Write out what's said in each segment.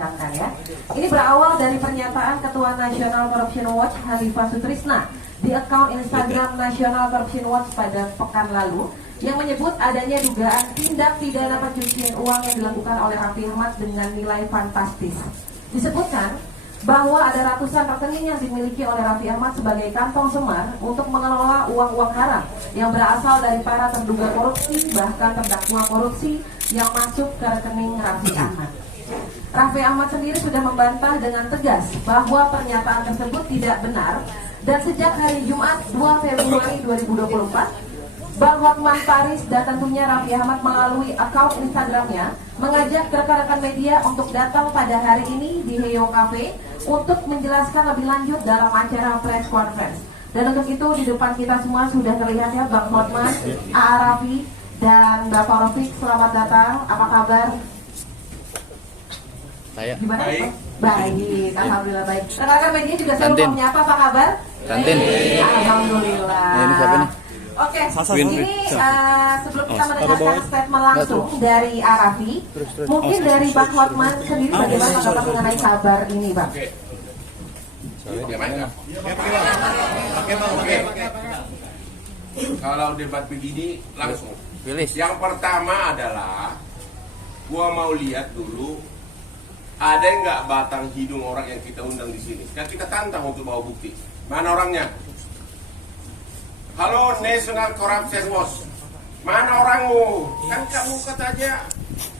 perbincangkan ya. Ini berawal dari pernyataan Ketua National Corruption Watch Hanifah Sutrisna di akun Instagram National Corruption Watch pada pekan lalu yang menyebut adanya dugaan tindak pidana pencucian uang yang dilakukan oleh Raffi Ahmad dengan nilai fantastis. Disebutkan bahwa ada ratusan rekening yang dimiliki oleh Raffi Ahmad sebagai kantong semar untuk mengelola uang-uang haram yang berasal dari para terduga korupsi bahkan terdakwa korupsi yang masuk ke rekening Raffi Ahmad. Raffi Ahmad sendiri sudah membantah dengan tegas bahwa pernyataan tersebut tidak benar dan sejak hari Jumat 2 Februari 2024 Bang Hotman Paris dan tentunya Raffi Ahmad melalui akun Instagramnya mengajak rekan-rekan media untuk datang pada hari ini di Heyo Cafe untuk menjelaskan lebih lanjut dalam acara press conference. Dan untuk itu di depan kita semua sudah terlihat ya Bang Hotman, A.A. Raffi dan Bapak Rafiq, selamat datang. Apa kabar? Gimana? Baik, alhamdulillah baik. Rekan-rekan media juga selalu menyapa, apa kabar? Tantin. Alhamdulillah. Ini siapa nih? Oke, ini sebelum kita mendengarkan statement langsung dari Arafi, mungkin dari Bang Hotman sendiri bagaimana tanggapan mengenai kabar ini, Bang? Kalau debat begini langsung. Yang pertama adalah gua mau lihat dulu ada nggak batang hidung orang yang kita undang di sini. Kan kita tantang untuk bawa bukti. Mana orangnya? Halo National Corruption Watch, mana orangmu? Kan kamu katanya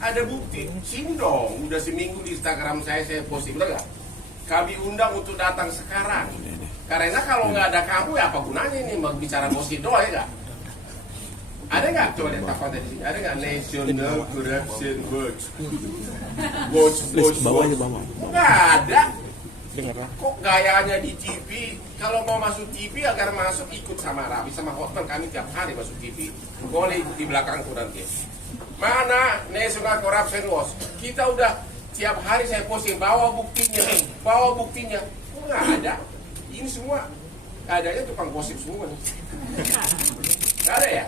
ada bukti. Sini dong, udah seminggu di Instagram saya posting, betul nggak? Kami undang untuk datang sekarang. Karena kalau nggak ada kamu ya apa gunanya ini bicara gosip doang ya nggak? Ada nggak? Coba lihat apa di sini. Ada nggak National Corruption Watch? Watch. Nggak ada. Kok gayanya di TV? Kalau mau masuk TV agar masuk ikut sama Raffi sama Hotman, kami tiap hari masuk TV. Boleh ikut di belakangku nanti. Mana National Corruption Watch? Kita udah tiap hari saya posting, bawa buktinya. Kok nggak ada? Ini semua adanya tukang gosip semua nih. Nggak ada ya?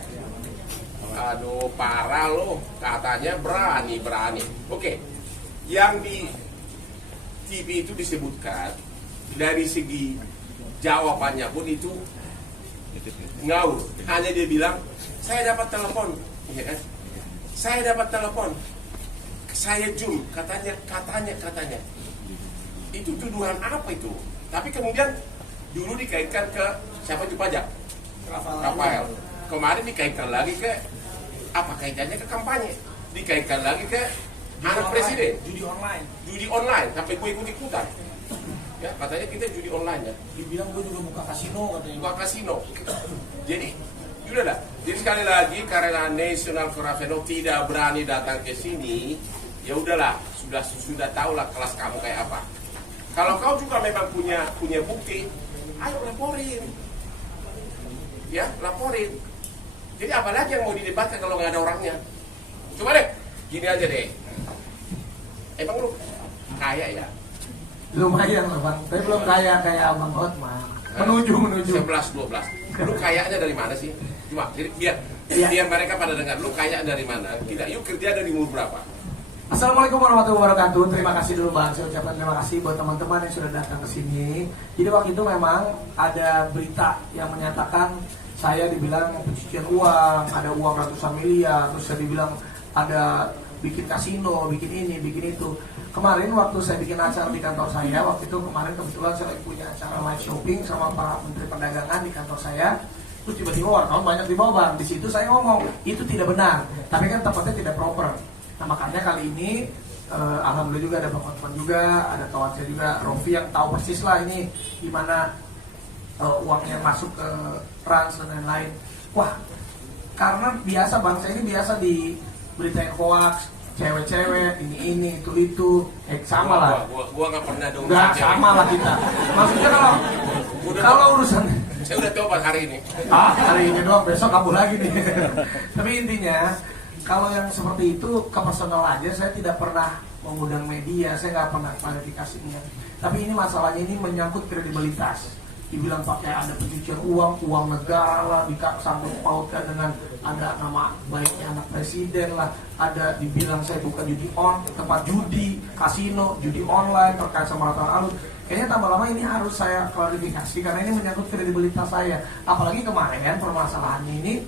Aduh parah loh, katanya berani. Oke, yang di TV itu disebutkan dari segi jawabannya pun itu ngawur. Hanya dia bilang saya dapat telepon, ya kan? Saya dapat telepon, saya zoom, katanya. Itu tuduhan apa itu? Tapi kemudian dulu dikaitkan ke siapa itu pajak? Rafael. Kemarin dikaitkan lagi ke apa kaitannya ke kampanye? Dikaitkan lagi ke anak presiden, judi online sampai gue ikut-ikutan. Ya, katanya kita judi online ya. Dibilang gue juga buka kasino katanya. Buka kasino. Jadi, udah dah. Jadi sekali lagi karena National Corruption tidak berani datang ke sini, ya udahlah, sudah tahulah kelas kamu kayak apa. Kalau kau juga memang punya bukti, ayo laporin. Ya, laporin. Jadi apa lagi yang mau didebatkan kalau nggak ada orangnya? Coba deh, gini aja deh. Emang lu kaya ya? Lumayan lah Bang, tapi belum kaya kayak Abang Hotman. Menuju 11-12. Lu kayanya dari mana sih? Cuma jadi biar mereka pada dengar lu kaya dari mana. Kita yuk kerja dari umur berapa? Assalamualaikum warahmatullahi wabarakatuh. Terima kasih dulu Bang, saya ucapkan terima kasih buat teman-teman yang sudah datang ke sini. Jadi waktu itu memang ada berita yang menyatakan saya dibilang pencucian uang, ada uang ratusan miliar, terus saya dibilang ada bikin kasino, bikin ini, bikin itu. Kemarin waktu saya bikin acara di kantor saya, waktu itu kemarin kebetulan saya lagi punya acara live shopping sama para menteri perdagangan di kantor saya. Terus tiba-tiba wartawan banyak di bawah Bang. Di situ saya ngomong, itu tidak benar, tapi kan tempatnya tidak proper. Nah makanya kali ini, alhamdulillah juga ada Bang Hotman juga, ada kawan saya juga, Rofi yang tahu persis lah ini gimana uang yang masuk ke trans dan lain-lain. Wah, karena biasa bangsa ini biasa di beritain hoax, cewek-cewek, ini, itu, sama lah. Gua nggak pernah dong. Nggak sama lah kita. Maksudnya kalau urusan. Saya udah tobat hari ini. Hari ini doang, besok kabur lagi nih. Tapi intinya, kalau yang seperti itu ke personal aja, saya tidak pernah mengundang media, saya nggak pernah klarifikasinya. Tapi ini masalahnya ini menyangkut kredibilitas. dibilang pakai ada pencucian uang negara lah, disangkut pautkan dengan ada nama baiknya anak presiden lah, ada dibilang saya buka tempat judi, kasino, judi online terkait sama Ratna Alun. Kayaknya tambah lama ini harus saya klarifikasi karena ini menyangkut kredibilitas saya. Apalagi kemarin permasalahannya ini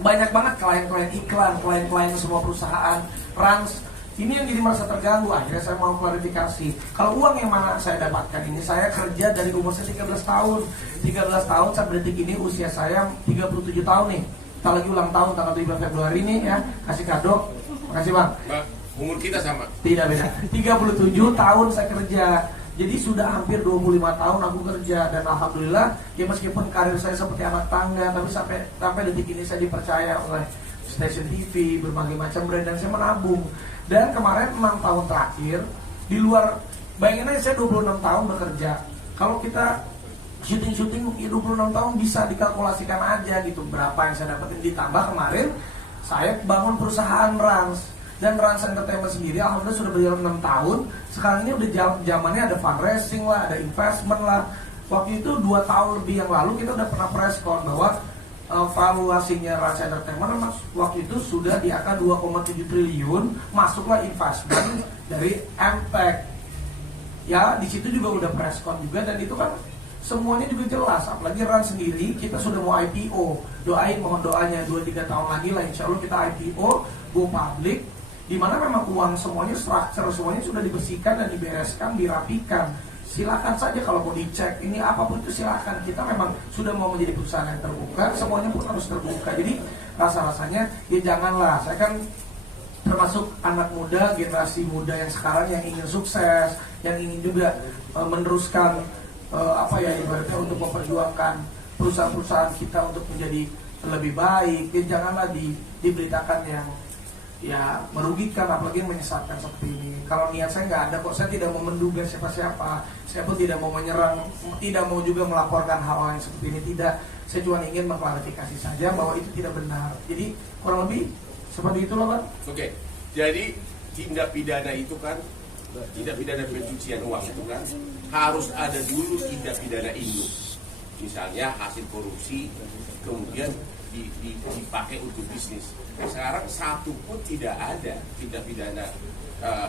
banyak banget klien-klien iklan, klien-klien semua perusahaan, Rans. Ini yang jadi merasa terganggu. Akhirnya saya mau klarifikasi. Kalau uang yang mana saya dapatkan ini, saya kerja dari umur saya 13 tahun. 13 tahun sampai detik ini usia saya 37 tahun nih. Kita lagi ulang tahun tanggal 7 Februari ini ya. Kasih kado. Makasih Bang. Umur kita sama. Tidak beda. 37 tahun saya kerja. Jadi sudah hampir 25 tahun aku kerja. Dan alhamdulillah ya meskipun karir saya seperti anak tangga, tapi sampai detik ini saya dipercaya oleh stasiun TV, berbagai macam brand, dan saya menabung. Dan kemarin 6 tahun terakhir di luar, bayangin aja saya 26 tahun bekerja. Kalau kita syuting ya 26 tahun bisa dikalkulasikan aja gitu berapa yang saya dapetin. Ditambah kemarin saya bangun perusahaan Rans, dan Rans Entertainment sendiri alhamdulillah sudah berjalan 6 tahun. Sekarang ini udah zamannya ada fundraising lah, ada investment lah. Waktu itu 2 tahun lebih yang lalu kita udah pernah press con bahwa valuasinya Rans Entertainment waktu itu sudah di angka 2,7 triliun, masuklah investment dari Impact. Ya, di situ juga udah press con juga, dan itu kan semuanya juga jelas. Apalagi Rans sendiri kita sudah mau IPO. Doain, mohon doanya 2-3 tahun lagi lah insya Allah kita IPO, go public, di mana memang uang semuanya, structure semuanya sudah dibersihkan dan dibereskan, dirapikan. Silakan saja kalau mau dicek ini apapun itu silakan. Kita memang sudah mau menjadi perusahaan yang terbuka, semuanya pun harus terbuka. Jadi rasa-rasanya ya janganlah. Saya kan termasuk anak muda, generasi muda yang sekarang yang ingin sukses, yang ingin juga meneruskan ibaratnya untuk memperjuangkan perusahaan-perusahaan kita untuk menjadi lebih baik. Ya janganlah diberitakan yang ya merugikan, apalagi menyesatkan seperti ini. Kalau niat saya nggak ada kok, saya tidak mau menduga siapa-siapa, saya pun tidak mau menyerang, tidak mau juga melaporkan hal-hal yang seperti ini, tidak. Saya cuma ingin mengklarifikasi saja bahwa itu tidak benar. Jadi kurang lebih seperti itulah Pak. Oke, jadi tindak pidana itu kan, tindak pidana pencucian uang itu kan harus ada dulu tindak pidana induk. Misalnya hasil korupsi kemudian dipakai untuk bisnis. Sekarang satu pun tidak ada tindak pidana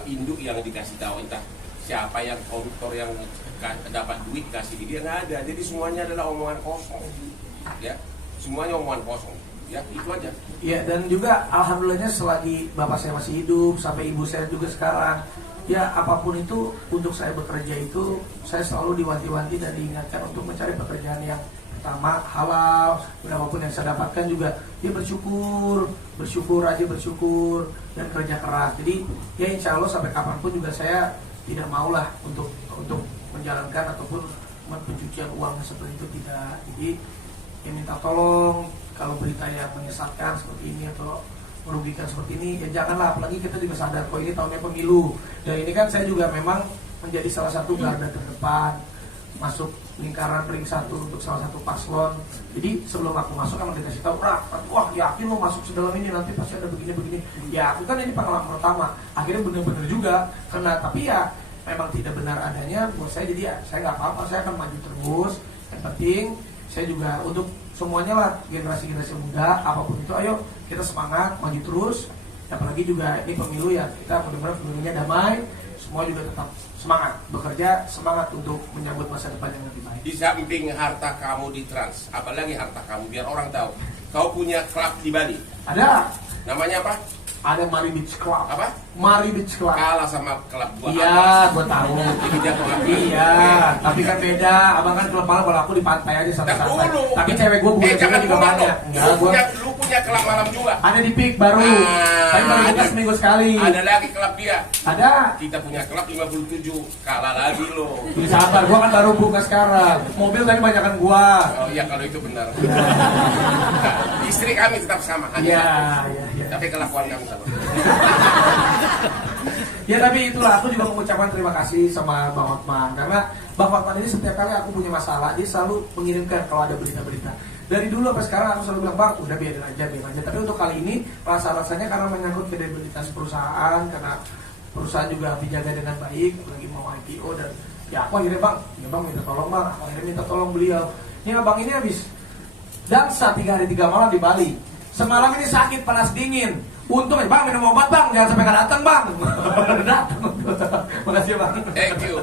induk yang dikasih tahu entah siapa yang koruptor yang dapat duit kasih dia, nggak ada. Jadi semuanya adalah omongan kosong, ya, semuanya omongan kosong, ya itu aja. Ya, dan juga alhamdulillahnya selagi bapak saya masih hidup sampai ibu saya juga sekarang, ya apapun itu untuk saya bekerja itu saya selalu diwanti-wanti dan diingatkan untuk mencari pekerjaan yang pertama halal, berapapun yang saya dapatkan juga ya bersyukur aja dan kerja keras. Jadi ya insya Allah sampai kapanpun juga saya tidak maulah untuk menjalankan ataupun pencucian uang seperti itu, tidak. Jadi ya minta tolong kalau berita yang menyesatkan seperti ini atau merugikan seperti ini ya janganlah. Apalagi kita juga sadar kok ini tahunnya pemilu, dan ini kan saya juga memang menjadi salah satu garda terdepan masuk lingkaran ring 1 untuk salah satu paslon. Jadi sebelum aku masuk emang dikasih tahu, wah yakin lo masuk sedalam ini nanti pasti ada begini-begini. Ya aku kan ini pengalaman pertama, akhirnya benar-benar juga kena. Tapi ya memang tidak benar adanya buat saya. Jadi ya saya nggak apa-apa, saya akan maju terus. Yang penting saya juga untuk semuanya lah, generasi-generasi muda apapun itu, ayo kita semangat maju terus. Apalagi juga ini pemilu ya, kita benar-benar pemilunya damai, semua juga tetap semangat bekerja, semangat untuk menyambut masa depan yang lebih baik. Di samping harta kamu di Trans, apalagi harta kamu biar orang tahu kau punya klub di Bali. Ada. Namanya apa? Ada Mari Beach Club. Apa? Mari Beach Club. Kalah sama klub gua. Iya, gua tahu. Ini dia klub. Iya, tapi kan beda. Abang kan klub malam, kalau aku di pantai aja santai-santai. dulu. Tapi cewek gua bukan jangan juga dulu. banyak. Enggak, Lu punya klub malam juga. ada di Peak baru. Tapi baru buka seminggu sekali. Ada lagi klub dia. Ada. Kita punya klub 57. Kalah lagi lo. Jadi sabar, gua kan baru buka sekarang. Mobil tadi banyakan gua. Oh iya kalau itu benar. Istri kami tetap sama. Iya. Tapi kelakuan kami sama. Ya tapi itulah, aku juga mengucapkan terima kasih sama Bang Hotman, karena Bang Hotman ini setiap kali aku punya masalah dia selalu mengirimkan kalau ada berita-berita. Dari dulu sampai sekarang aku selalu bilang, Bang udah biarin aja. Tapi untuk kali ini rasa-rasanya karena menyangkut kredibilitas perusahaan, karena perusahaan juga dijaga dengan baik, lagi mau IPO, dan Ya aku akhirnya bang minta tolong bang, aku akhirnya minta tolong beliau. Ini abang ini habis dansa 3 hari 3 malam di Bali. Semalam ini sakit panas dingin. Untung bang minum obat bang, jangan sampai nggak datang bang. Datang. Makasih bang. Thank you.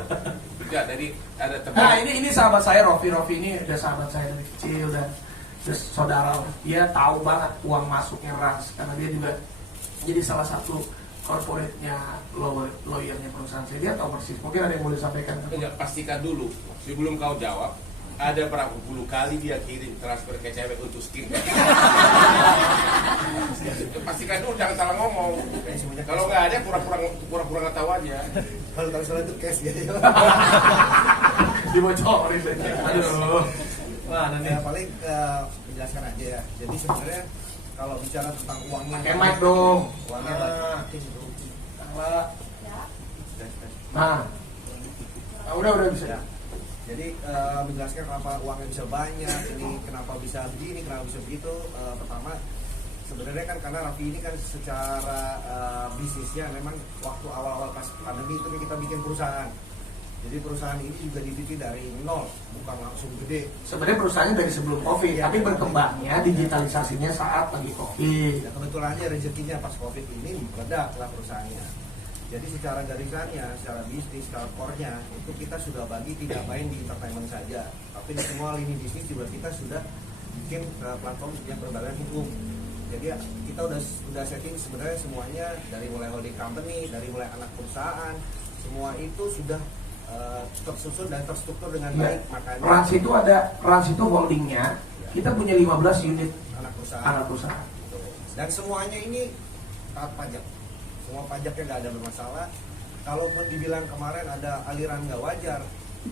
Ya, jadi ada teman. Nah ini sahabat saya Rofi ini udah sahabat saya dari kecil dan saudara. Dia tahu banget uang masuknya Rans karena dia juga jadi salah satu corporate-nya lawyernya perusahaan saya. Dia tahu persis. Mungkin ada yang boleh sampaikan. Enggak, pastikan dulu sebelum kau jawab. Ada berapa puluh kali dia kirim transfer ke cewek untuk skincare. Pastikan dulu, jangan salah ngomong. Kalau nggak ada pura-pura nggak tahu aja. Kalau tahu salah itu cash ya. Dibocorin saja. Aduh. Wah, nanti Ya, paling menjelaskan aja ya. Jadi sebenarnya kalau bicara tentang uangnya, pakai mic dong. uangnya Nah, udah bisa. Ya. Jadi menjelaskan kenapa uangnya bisa banyak, ini kenapa bisa begini, kenapa bisa begitu. Pertama, sebenarnya kan karena Raffi ini kan secara bisnisnya memang waktu awal-awal pas pandemi itu kita bikin perusahaan. Jadi perusahaan ini juga dibikin dari nol, bukan langsung gede. Sebenarnya perusahaannya dari sebelum COVID, Ya, tapi berkembangnya digitalisasinya saat lagi COVID. Ya, kebetulannya rezekinya pas COVID ini meledak lah perusahaannya. Jadi secara garisannya, secara bisnis, secara core-nya itu kita sudah bagi tidak main di entertainment saja, tapi di semua lini bisnis juga kita sudah bikin platform yang berbadan hukum. Jadi ya, kita udah setting sebenarnya semuanya dari mulai holding company, dari mulai anak perusahaan, semua itu sudah tersusun dan terstruktur dengan baik. Makanya Rans itu holdingnya. Kita punya 15 unit anak anak perusahaan. perusahaan. Dan semuanya ini taat pajak. Semua pajaknya nggak ada bermasalah. Kalaupun dibilang kemarin ada aliran nggak wajar,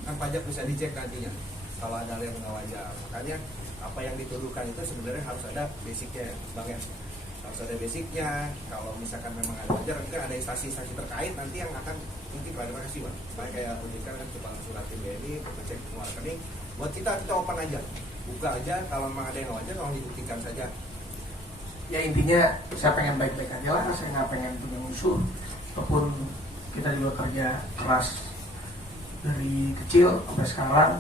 kan pajak bisa dicek nantinya kalau ada aliran nggak wajar. Makanya apa yang dituduhkan itu sebenarnya harus ada basicnya, bang ya. Harus ada basicnya. Kalau misalkan memang ada wajar, mungkin ada instansi-instansi terkait nanti yang akan nanti terima kasih bang. Supaya kayak OJK kan coba suratin BNI, cek semua rekening. Buat kita open aja, buka aja. Kalau memang ada yang nggak wajar, tolong dibuktikan saja. Ya intinya saya pengen baik-baik aja lah, saya nggak pengen punya musuh. Walaupun kita juga kerja keras dari kecil sampai sekarang,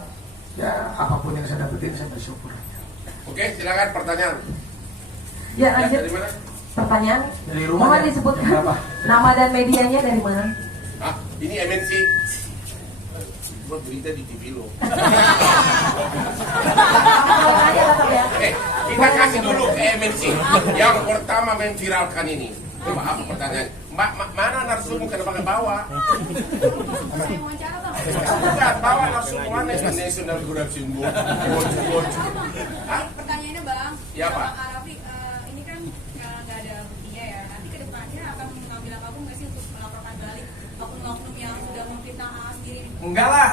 ya apapun yang saya dapetin saya bersyukur aja. Oke, silakan pertanyaan. Ya, lanjut. Dari mana? Pertanyaan. Dari rumah Mohon ya? disebutkan Berapa? nama dan medianya dari mana? Ah, ini MNC. Buat berita di TV lo. Kalau aja tetap ya. Kita kasih dulu ke MNC. Yang pertama memviralkan ini. Coba apa pertanyaan? Mana narsum kenapa nggak bawa? Saya wawancara toh. Bukan, bawa narsum mana National Corruption Watch. Hah? Pertanyaannya bang, Ya, Pak. Bang Arafi, ini kan nggak ada buktinya ya. Nanti kedepannya akan mengambil langkah nggak sih untuk melaporkan balik oknum-oknum yang sudah memfitnah sendiri? Enggak lah,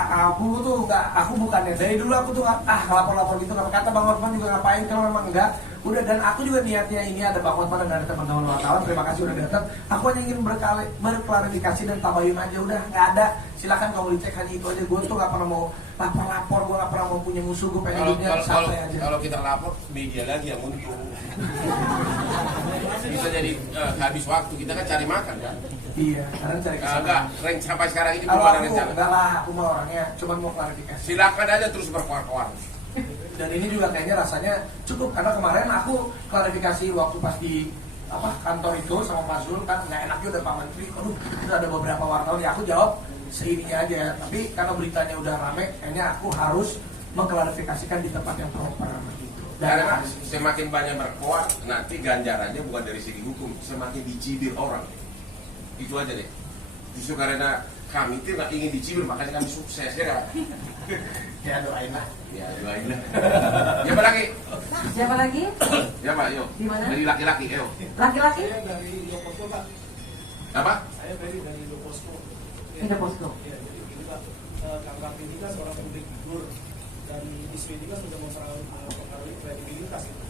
aku bukannya dari dulu aku tuh lapor gitu. Kata Bang Hotman juga ngapain kalau memang enggak. Udah, dan aku juga niatnya ini ada Bang Hotman dan ada teman-teman wartawan. Terima kasih udah datang. Aku hanya ingin berklarifikasi dan tabayun aja, udah nggak ada. Silakan kamu dicek hanya itu aja. Gue tuh nggak pernah mau lapor, gue nggak pernah mau punya musuh. Gue pengen hidupnya santai aja. Kalau kita lapor, media lagi yang untung. Bisa jadi habis waktu, kita kan cari makan kan. Iya, karena cari kesalahan. Enggak, sampai sekarang ini belum Kalau ada aku rencana. enggak lah, aku mau orangnya cuma mau klarifikasi. Silakan aja terus berkoar-koar. Dan ini juga kayaknya rasanya cukup karena kemarin aku klarifikasi waktu pas di kantor itu sama Pak Zul kan nggak enaknya udah Pak Menteri, aduh udah ada beberapa wartawan ya aku jawab seininya aja. Tapi karena beritanya udah rame, kayaknya aku harus mengklarifikasikan di tempat yang proper begitu. Karena semakin banyak berkoar, nanti ganjarannya bukan dari segi hukum, semakin dicibir orang. Itu aja deh. Justru karena kami itu nggak ingin dicibir, makanya kami sukses ya. Ya doain lah. Ya, doain lah. Siapa lagi? Siapa lagi? Siapa? Yuk. Di mana? Dari laki-laki, ayo. Laki-laki? Dari Loposko Pak. Apa? Saya dari Loposko. Tidak Posko. Ya, jadi gini Pak, Kang Raffi ini kan seorang publik figur dan isu ini kan sudah mempengaruhi kredibilitas gitu.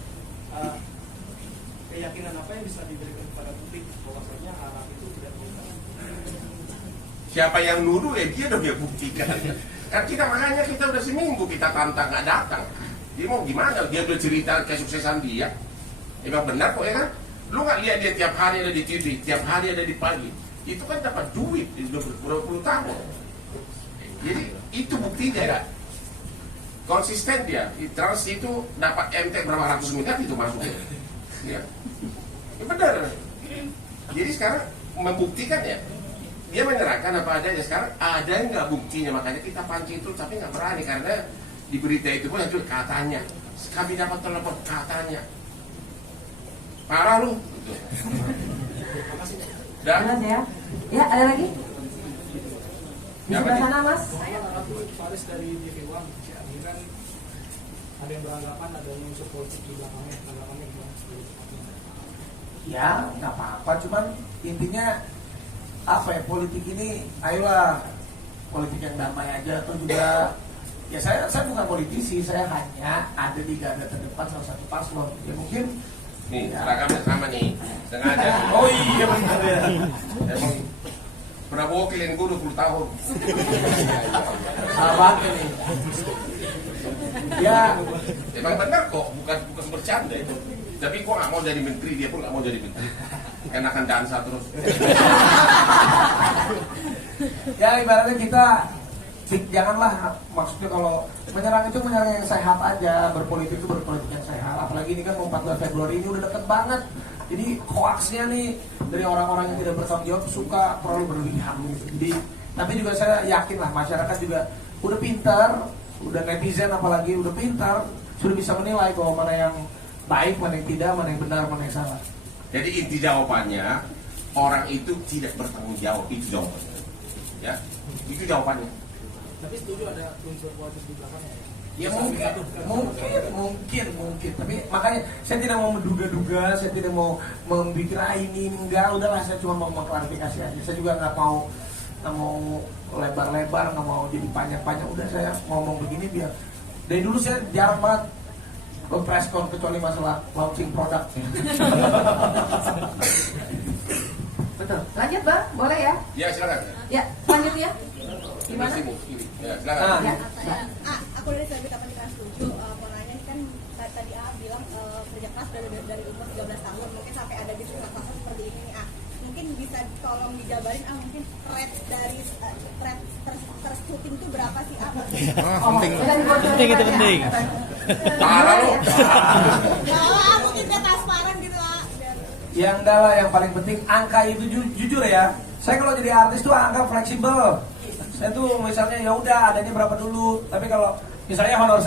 Keyakinan apa yang bisa diberikan kepada publik bahwasanya Arab itu tidak bukan? Siapa yang nuduh ya dia dong yang buktikan. Kan kita makanya kita udah seminggu kita tantang nggak datang. Dia mau gimana? Dia udah cerita kesuksesan dia. Emang benar kok ya kan? Lu nggak lihat dia tiap hari ada di TV, tiap hari ada di pagi. Itu kan dapat duit, itu udah berpuluh-puluh tahun. Jadi bukti dia nggak? Konsisten dia. Trans itu dapat MT berapa ratus miliar itu masuk. Ya, benar. Jadi sekarang membuktikan ya. Dia menyerahkan apa adanya. Sekarang ada nggak buktinya, makanya kita pancing terus tapi nggak berani karena di berita itu pun itu katanya. Kami dapat telepon katanya. Parah lu. Gitu. Dan Jelas ya. Ya, ada lagi? Di Ya, sebelah Pak. sana, Mas. Ratu Faris dari TV One, ini kan ada yang beranggapan ada unsur politik di belakangnya, tanggapannya gimana? Ya nggak apa-apa, cuman intinya apa ya, politik ini ayolah politik yang damai aja. Atau juga ya saya bukan politisi, saya hanya ada di garda terdepan salah satu paslon. Ya mungkin nih, ya. seragamnya sama nih. Sengaja. Oh iya benar ya. Emang Prabowo kalian gue 20 tahun. Sahabat ini. Ya, Emang benar kok, bukan bercanda itu. Tapi gue nggak mau jadi menteri, dia pun nggak mau jadi menteri. Enakan dansa terus. ya ibaratnya kita janganlah, maksudnya kalau menyerang itu menyerang yang sehat aja, berpolitik itu berpolitik yang sehat. Apalagi ini kan 14 Februari ini udah deket banget. Jadi hoaxnya nih dari orang-orang yang tidak bertanggung jawab suka terlalu berlebihan gitu. Jadi tapi juga saya yakin lah masyarakat juga udah pintar, udah netizen apalagi udah pintar, sudah bisa menilai bahwa mana yang baik, mana yang tidak, mana yang benar, mana yang salah. Jadi inti jawabannya, orang itu tidak bertanggung jawab, itu jawabannya. Ya, itu jawabannya. Tapi setuju ada unsur politik di belakangnya ya? Ya mungkin, tapi makanya saya tidak mau menduga-duga, saya tidak mau memikir ini enggak, udahlah saya cuma mau mengklarifikasi aja. Saya juga nggak mau lebar-lebar, nggak mau jadi panjang-panjang. Udah saya ngomong begini biar dari dulu saya jarang banget press con kecuali masalah launching produk. Betul. Lanjut, Bang. Boleh ya? Ya silakan. Ya, selanjutnya. Gimana? Sini, sini. Ya silakan. Ya. Aku dari Selvi Kapan Kita Setuju mau nanya kan tadi bilang kerja keras dari umur 13 tahun mungkin sampai ada di kelas seperti ini nih mungkin bisa tolong dijabarin mungkin rate dari rate tersyuting itu berapa sih Penting. Penting itu penting. Parah lu. mungkin dia transparan gitu Yang adalah yang paling penting angka itu jujur ya. Saya kalau jadi artis tuh angka fleksibel. Saya tuh misalnya ya udah adanya berapa dulu. Tapi kalau misalnya honor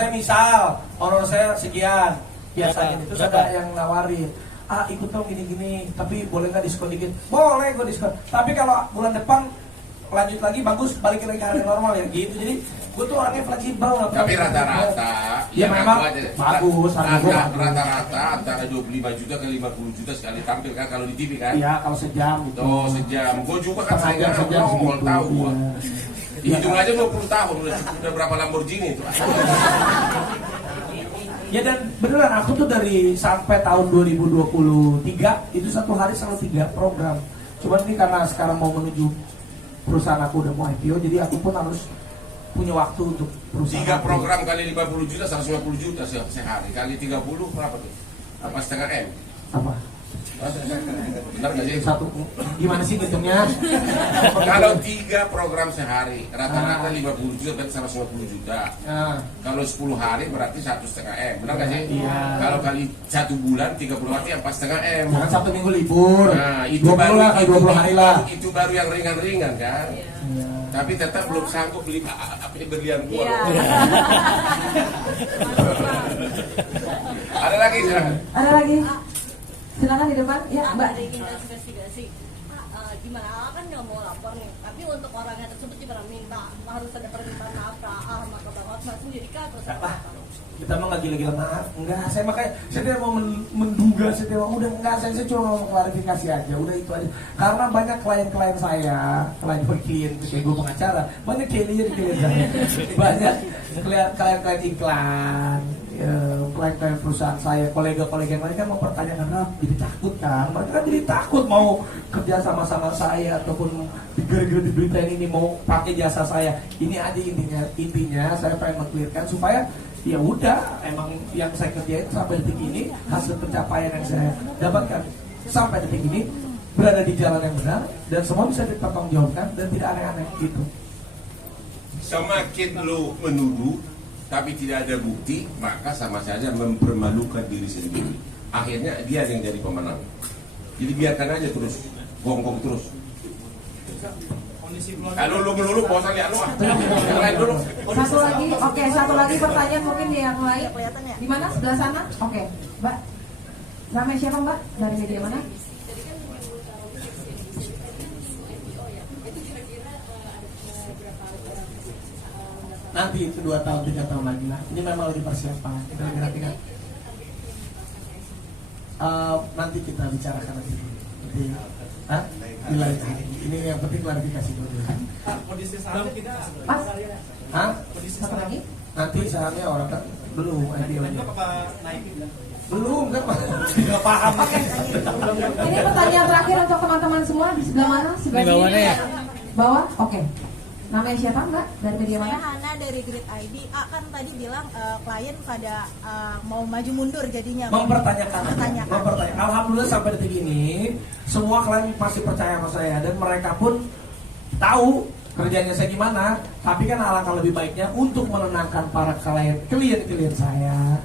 saya sekian, biasanya itu ada yang nawarin. Ikut dong gini-gini, tapi boleh nggak diskon dikit? Boleh gue diskon. Tapi kalau bulan depan lanjut lagi bagus, balikin lagi ke harga normal ya gitu. Jadi gue tuh orangnya fleksibel. Tapi rata-rata ya memang bagus. Rata-rata antara 25 juta ke 50 juta sekali tampil kan kalau di TV kan? Iya kalau sejam gitu. Tuh sejam. Gue juga kan Sejam mau segitu. tahu gua. Iya. Hitung aja 20 tahun udah berapa Lamborghini itu. Ya dan beneran aku tuh dari sampai tahun 2023 itu satu hari selalu 3 program. Cuman ini karena sekarang mau menuju perusahaan aku udah mau IPO, jadi aku pun harus punya waktu untuk perusahaan. 3 program kali 50 juta 150 juta sehari kali 30 berapa tuh? Apa setengah M? Apa? Benar nggak sih? Satu gimana sih hitungnya? Kalau 3 program sehari rata-rata 50 juta berarti sama 50 juta. Nah, Kalau 10 hari berarti 1,5 M, benar nggak sih? Iya. Kalau kali 1 bulan 30 hari 4,5 M. jangan Sabtu Minggu libur. Nah, itu 20 baru lah, kayak 20 hari lah. Itu baru yang ringan-ringan kan. Iya. Tapi tetap belum sanggup beli berlian gua. Iya. Ada lagi silakan. Ada lagi? Silakan di depan. Ya, Mbak. ada investigasi gimana kan nggak mau lapor nih tapi untuk orangnya tersebut juga minta harus ada permintaan maaf ke sama ke bawah langsung jadi terus Apa? Kita mah nggak gila-gila maaf, enggak. Saya makanya saya tidak mau menduga, saya tidak mau, udah enggak. Saya cuma mau klarifikasi aja, udah itu aja. Karena banyak klien-klien saya, klien kayak gue pengacara, banyak klien saya, banyak klien-klien iklan, ya, klien-klien perusahaan saya, kolega-kolega yang lain kan mempertanyakan, jadi takut kan? Mereka kan jadi takut mau kerja sama-sama saya ataupun gara-gara di berita ini mau pakai jasa saya. Ini aja intinya saya pengen mengklirkan supaya ya udah, emang yang saya kerjain sampai detik ini, hasil pencapaian yang saya dapatkan sampai detik ini berada di jalan yang benar dan semua bisa dipertanggungjawabkan dan tidak aneh-aneh gitu. Semakin lu menuduh tapi tidak ada bukti, maka sama saja mempermalukan diri sendiri. Akhirnya dia yang jadi pemenang. Jadi biarkan aja terus, gonggong terus. Kondisi keluarga. Kalau lu melulu, bosan lihat lu ah. Yang lain dulu. Satu lagi, oke, satu lagi pertanyaan mungkin yang lain. Kelihatan ya? Di mana? Sebelah sana? Oke, Mbak. Namanya siapa Mbak? Dari media mana? Nanti itu 2 tahun 3 tahun lagi lah. Ini memang lagi persiapan. Kita lagi rapikan. Nanti kita bicarakan nanti. Hah? Di lain hari. Ini yang penting klarifikasi dulu. Kondisi saham kita Mas, Hah? kondisi satu saham lagi. Nanti sahamnya orang kan belum IPO-nya. itu apa naik? Belum kan Pak? Nggak paham. Ini pertanyaan terakhir untuk teman-teman semua di sebelah mana? Sebelah Di bawah sini? ya? Bawah? Oke. Namanya siapa Mbak? Dari media Saya mana? Hana dari Grid ID. Kan tadi bilang klien pada mau maju mundur jadinya. Mempertanyakan. Mempertanyakan. Alhamdulillah sampai detik ini semua klien masih percaya sama saya dan mereka pun tahu kerjanya saya gimana. Tapi kan alangkah lebih baiknya untuk menenangkan para klien saya,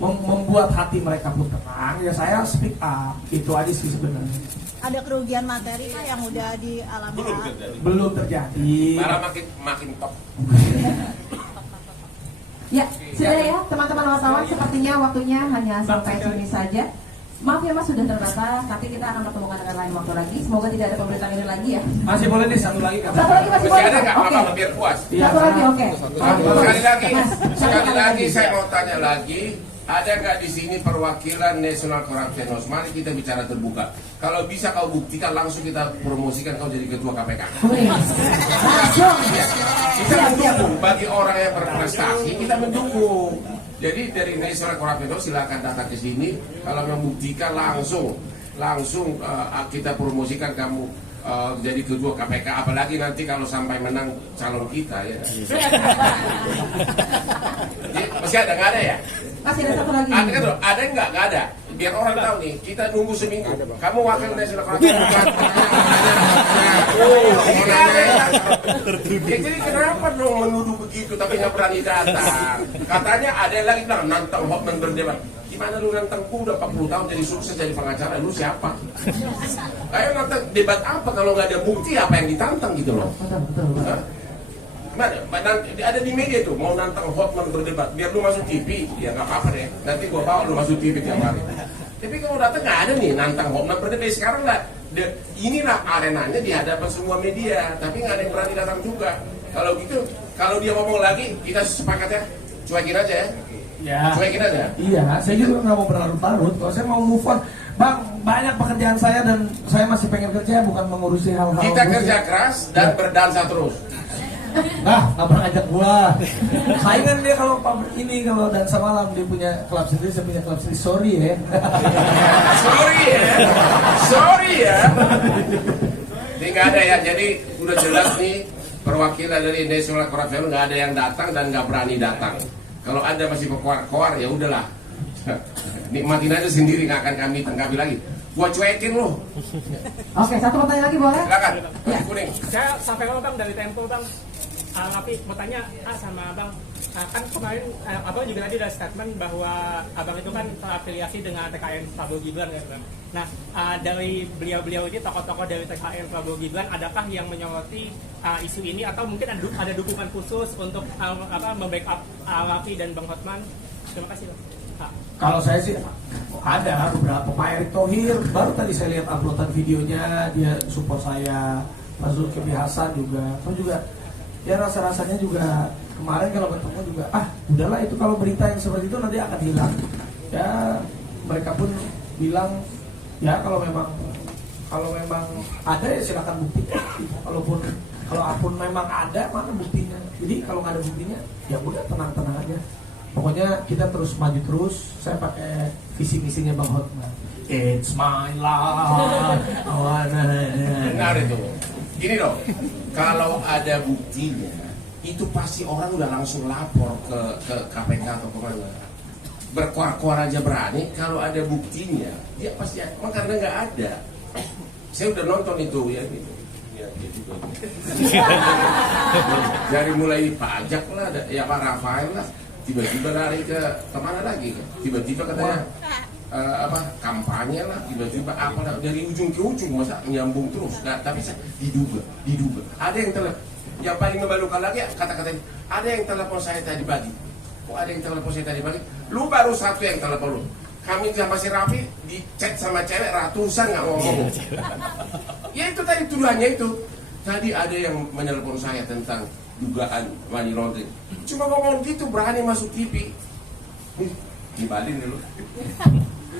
membuat hati mereka pun tenang. Ya saya speak up. Itu aja sih sebenarnya. Ada kerugian materi Pak yang udah dialami? Belum Pak? terjadi. Belum terjadi. Malah makin top. Ya, sudah ya teman-teman wartawan, sepertinya waktunya hanya sampai sini saja. Maaf ya Mas sudah terbatas, tapi kita akan pertemukan dengan lain waktu lagi. Semoga tidak ada pemberitaan ini lagi ya. Masih boleh nih satu lagi kan? Satu lagi masih Masih boleh. ada nggak Oke. apa-apa biar puas? Iya, Satu lagi oke. Sekali lagi saya mau tanya lagi, ada nggak di sini perwakilan National Corruption Watch? Mari kita bicara terbuka. Kalau bisa kau buktikan langsung kita promosikan kau jadi ketua KPK. Boleh. Langsung. Kita mendukung bagi orang yang berprestasi, kita mendukung. Jadi dari National Corruption Watch silakan datang ke sini. Kalau membuktikan langsung kita promosikan kamu jadi ketua KPK. Apalagi nanti kalau sampai menang calon kita ya. Jadi, masih ada nggak ada ya? Masih ada satu lagi. Ada nggak? Nggak ada. Biar orang tahu nih, kita nunggu seminggu. Kamu wakil National Corruption Watch. Ini nggak ada ya. Ya, jadi kenapa dong menuduh begitu tapi nggak berani datang? Katanya ada yang lagi bilang nantang Hotman berdebat. Gimana lu nantang? Udah 40 tahun jadi sukses jadi pengacara, lu siapa? Ayo nantang debat apa kalau nggak ada bukti apa yang ditantang gitu loh? Betul. Hah? Mana? Ada di media tuh mau nantang Hotman berdebat biar lu masuk TV, ya nggak apa-apa deh. Nanti gua bawa lu masuk TV tiap hari. Tapi kalau datang nggak ada nih nantang Hotman berdebat sekarang lah. Inilah arenanya di hadapan semua media, tapi nggak ada yang berani datang juga. Kalau gitu, kalau dia ngomong lagi, kita sepakat ya, cuekin aja ya. Ya. Cuekin aja. Iya, saya juga nggak mau berlarut-larut. Kalau saya mau move on, Bang, banyak pekerjaan saya dan saya masih pengen kerja, bukan mengurusi hal-hal. Kita busuk. kerja keras dan berdansa terus. Nah, nggak pernah ajak gua. Saingan dia kalau kalau dansa malam dia punya klub sendiri, saya punya klub sendiri. Sorry ya. Sorry ya. Ini nggak ada ya. Jadi udah jelas nih perwakilan dari National Corruption nggak ada yang datang dan nggak berani datang. Kalau ada masih berkoar-koar ya udahlah. Nikmatin aja sendiri, nggak akan kami tanggapi lagi. Gua cuekin lo. Oke, satu pertanyaan lagi boleh? Silakan. Baju kuning. Saya sampai Bang dari Tempo Bang. Tapi mau tanya sama Abang, kan kemarin Abang juga tadi ada statement bahwa Abang itu kan terafiliasi dengan TKN Prabowo Gibran ya Bang. Nah dari beliau-beliau ini tokoh-tokoh dari TKN Prabowo Gibran, adakah yang menyoroti isu ini atau mungkin ada dukungan khusus untuk membackup Raffi dan Bang Hotman? Terima kasih Bang. Kalau saya sih ada beberapa. Pak Erick Thohir baru tadi saya lihat uploadan videonya, dia support saya. Pak Zulkifli Hasan juga, ya rasa-rasanya juga kemarin kalau bertemu juga udahlah itu kalau berita yang seperti itu nanti akan hilang. Ya mereka pun bilang ya kalau memang ada ya silakan buktikan. Kalau memang ada mana buktinya. Jadi kalau nggak ada buktinya ya udah tenang-tenang aja. Pokoknya kita terus maju terus. Saya pakai visi misinya Bang Hotman. It's my life. Benar itu. Gini dong, kalau ada buktinya, itu pasti orang udah langsung lapor ke KPK atau kemana. Berkuar-kuar aja berani, kalau ada buktinya, dia pasti karena nggak ada. Saya udah nonton itu ya gitu. Ya, dia juga. Dari mulai pajak lah, ya Pak Rafael lah, tiba-tiba lari ke kemana lagi? Tiba-tiba katanya kampanye lah, tiba-tiba apalah dari ujung ke ujung, masa nyambung terus. Nah, tapi diduga. Ada yang yang paling memalukan lagi kata-katanya, ada yang telepon saya tadi pagi. Kok ada yang telepon saya tadi pagi? Lu baru satu yang telepon lu. Kami sama si Raffi di chat sama cewek ratusan nggak ngomong. Ya itu tadi tuduhannya itu. Tadi ada yang menelpon saya tentang dugaan money laundering. Cuma ngomong gitu berani masuk TV. Dibalin dulu.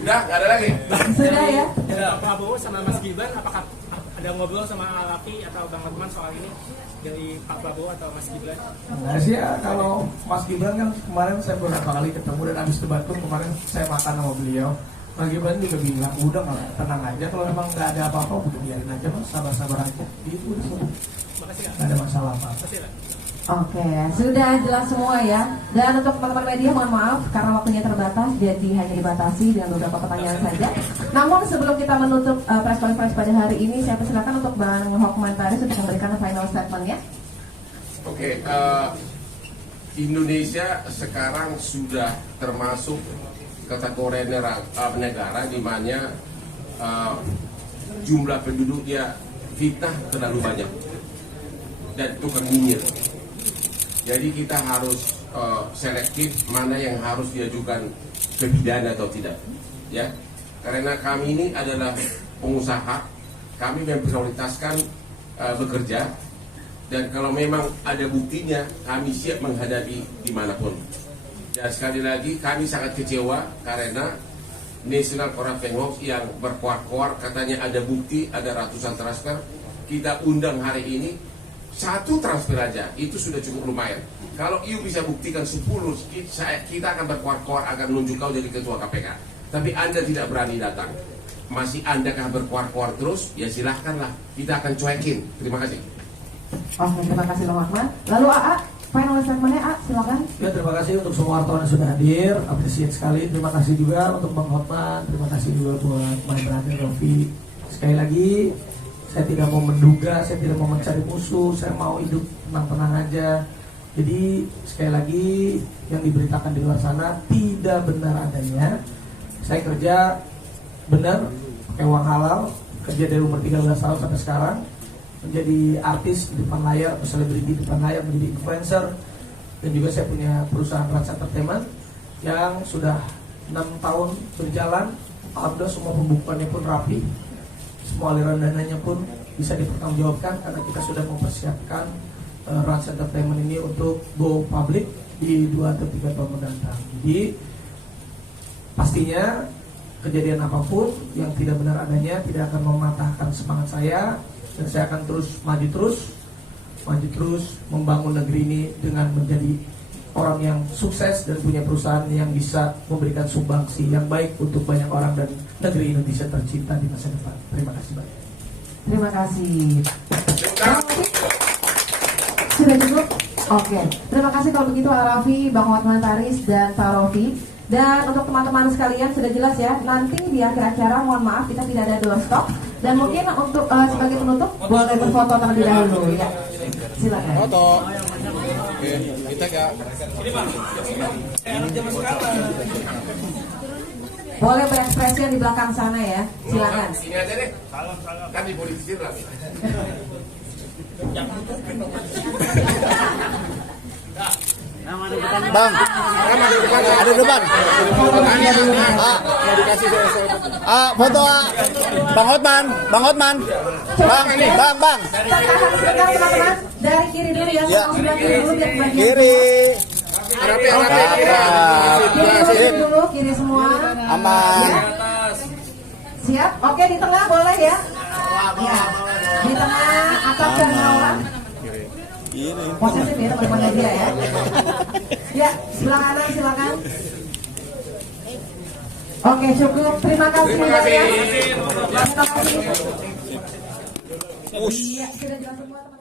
Udah nggak ada lagi. Sudah ya. Pak Prabowo sama Mas Gibran, apakah ada ngobrol sama Raffi atau Bang Hotman soal ini dari Pak Prabowo atau Mas Gibran? Nah sih ya, kalau Mas Gibran kan kemarin saya beberapa kali ketemu dan habis debat pun kemarin saya makan sama beliau. Mas Gibran juga bilang udah nggak, tenang aja, kalau memang nggak ada apa-apa udah biarin aja mas, sabar-sabar aja. Itu udah semua. Makasih Kak. Nggak ada masalah apa. Makasih Kak. Oke, sudah jelas semua ya. Dan untuk teman-teman media mohon maaf karena waktunya terbatas, jadi hanya dibatasi dengan beberapa pertanyaan saja. Namun sebelum kita menutup press conference pada hari ini, saya persilakan untuk Bang Hotman Paris untuk memberikan final statement-nya. Oke, Indonesia sekarang sudah termasuk kategori negara di mana jumlah penduduknya fitnah terlalu banyak dan tukang nyinyir. Jadi kita harus selektif mana yang harus diajukan ke pidana atau tidak, ya. Karena kami ini adalah pengusaha, kami memprioritaskan bekerja, dan kalau memang ada buktinya, kami siap menghadapi dimanapun. Dan sekali lagi kami sangat kecewa karena National Corruption Watch yang berkuar-kuar katanya ada bukti, ada ratusan transfer. Kita undang hari ini, satu transfer aja itu sudah cukup lumayan. Kalau you bisa buktikan 10, kita akan berkuar-kuar akan menunjuk kau jadi ketua KPK. Tapi Anda tidak berani datang, masih Anda kah berkuar-kuar terus? Ya silahkanlah, kita akan cuekin. Terima kasih. Oke, terima kasih Bang Hotman. Lalu AA, final statement-nya A, silakan. Ya, terima kasih untuk semua wartawan yang sudah hadir, apresiasi sekali. Terima kasih juga untuk Bang Hotman, terima kasih juga buat my brother Rofi. Sekali lagi, saya tidak mau menduga, saya tidak mau mencari musuh, saya mau hidup tenang-tenang aja. Jadi sekali lagi yang diberitakan di luar sana tidak benar adanya. Saya kerja benar, pakai uang halal, kerja dari umur 13 tahun sampai sekarang, menjadi artis di depan layar, selebriti di depan layar, menjadi influencer, dan juga saya punya perusahaan Rans Entertainment yang sudah 6 tahun berjalan. Alhamdulillah semua pembukuannya pun rapi, semua aliran dananya pun bisa dipertanggungjawabkan karena kita sudah mempersiapkan Rans Entertainment ini untuk go public di 2 atau 3 tahun mendatang. Jadi pastinya kejadian apapun yang tidak benar adanya tidak akan mematahkan semangat saya, dan saya akan terus maju terus membangun negeri ini dengan menjadi orang yang sukses dan punya perusahaan yang bisa memberikan sumbangsi yang baik untuk banyak orang dan negeri Indonesia tercinta di masa depan. Terima kasih banyak. Terima kasih. Sudah cukup? Oke. Terima kasih kalau begitu Raffi, Bang Hotman Paris, dan Pak Rofi. Dan untuk teman-teman sekalian sudah jelas ya, nanti di akhir acara mohon maaf kita tidak ada doorstop. Dan mungkin untuk sebagai penutup boleh berfoto terlebih dahulu ya. Silakan. Foto. Oke, kita ya. Boleh berekspresi yang di belakang sana ya. Silakan. Sini aja deh. Kan dipolitisir lah. Bang, ada depan. Foto Bang Hotman. Bang. Tahan sebentar teman-teman. Dari kiri dulu ya, sebelah kiri dulu biar bagian Kiri. kiri dulu, kiri semua. Aman. Ya. Siap? Oke, di tengah boleh ya? Ya. Di tengah atau ke bawah? Positif ya teman-teman media ya. Ya, sebelah kanan silakan. Oke, cukup. Terima kasih. Terima kasih. Sudah jelas semua.